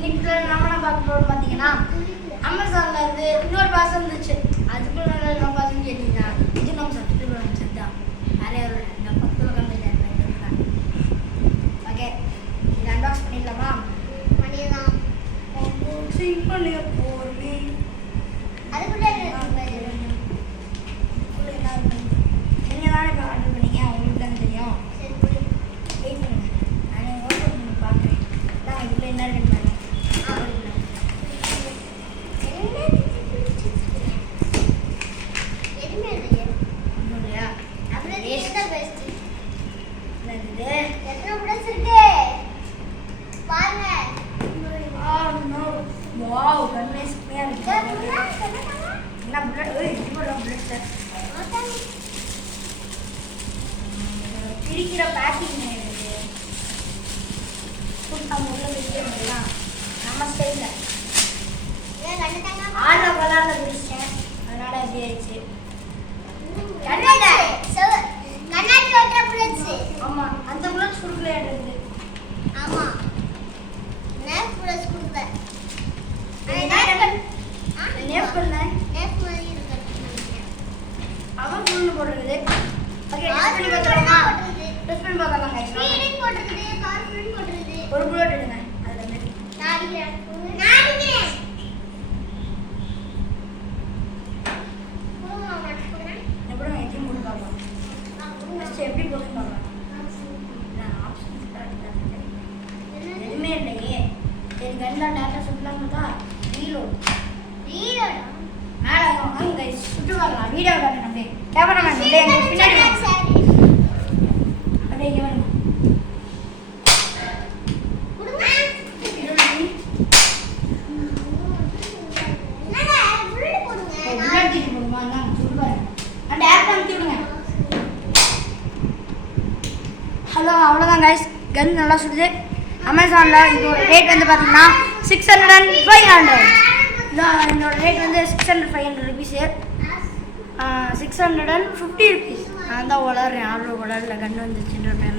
இன்னைக்கு நம்ம பார்க்க போகிறோம் பார்த்தீங்கன்னா அமேசானில் இருந்து இன்னொரு பாஸ் வந்துச்சு. அதுக்குள்ள நம்ம பாசம் கேட்டீங்கன்னா இது நம்ம சப்ஸ்கிரைப் பண்ண வச்சுதான் நிறைய இந்த பக்கத்தில் உட்காந்துருக்கேன். ஓகே, இது அன்பாக்ஸ் பண்ணிடலாமா? பண்ணிடலாம். அன்பாக்சிங் பண்ண போகிறே அதுக்குள்ளே நீங்கள் தானே இப்போ ஆர்டர் பண்ணீங்க, உங்களுக்கு தானே தெரியும். சரி வெயிட் பண்ணுங்க, நான் ஓப்பன் பண்ணி பார்க்குறேன். நான் இதுக்குள்ளே என்ன இருக்குன்னு பாருங்க. பிரிக்கிற பேக்கிங் உள்ள வைக்கலாம் நம்ம ஸ்டைலில். ஆள வளால பிரிச்சேன், அதனால எப்படி ஆயிடுச்சு. ஆமா, அந்த புல்லட்ஸ் கொடுக்கலையாடுறது. ஆமா, நேஃப் புல்லட்ஸ் கொடுக்கல. நேஃப் பண்ணேன், நேஃப் மாதிரி இருக்கு. அவன் புல்லு போடுறது. ஓகே, டெஸ்ட் பண்ணி பார்த்தலாமா? டெஸ்ட் பண்ணி பார்க்கலாம் गाइस. ஸ்பீடிங் போடுறது, கார் ஸ்பீடிங் போடுறது. ஒரு புல்லட் எடுங்க, அதுல இருந்து நான் அடிக்கிறேன். நான் அடிக்கிறேன். போமா மாட்டேன். எப்படி எத்தி மூடு பார்க்கலாம். ஃபர்ஸ்ட் எப்படி போடுன்னு பார்க்கலாம். நான் ஆப்ஷன் ஸ்டார்ட் பண்ணிட்டேன். எதுவுமே இல்லையே. சரி, கன்ல டேட்டா சுத்தலாம் பார்த்தா ரீலோட். ரீலோடா? மேலே வாங்க गाइस, சுட்டு வரலாம். வீடியோ காட்டுறேன் அப்படியே. கேமராமேன் அப்படியே பின்னாடி வாங்க. அப்படியே இங்க வாங்க. குடுங்க. இருங்க. என்னங்க புல்லட் போடுங்க. புல்லட் தூக்கி போடுமா? நான் சுடுவாரு. அந்த ஆப் அமுத்தி விடுங்க. ஹலோ, அவ்வளோதான் गाइस. கன் நல்லா சுடுது. அமேசானில் இதோட ரேட் வந்து பார்த்தீங்கன்னா 600 and 500. இதோட ரேட் வந்து 600-500 ருபீஸு. 650 ருபீஸ். நான் தான் வளர்றேன், ஆர்டர் வளரல. கன் வந்துச்சுன்ற பேரில்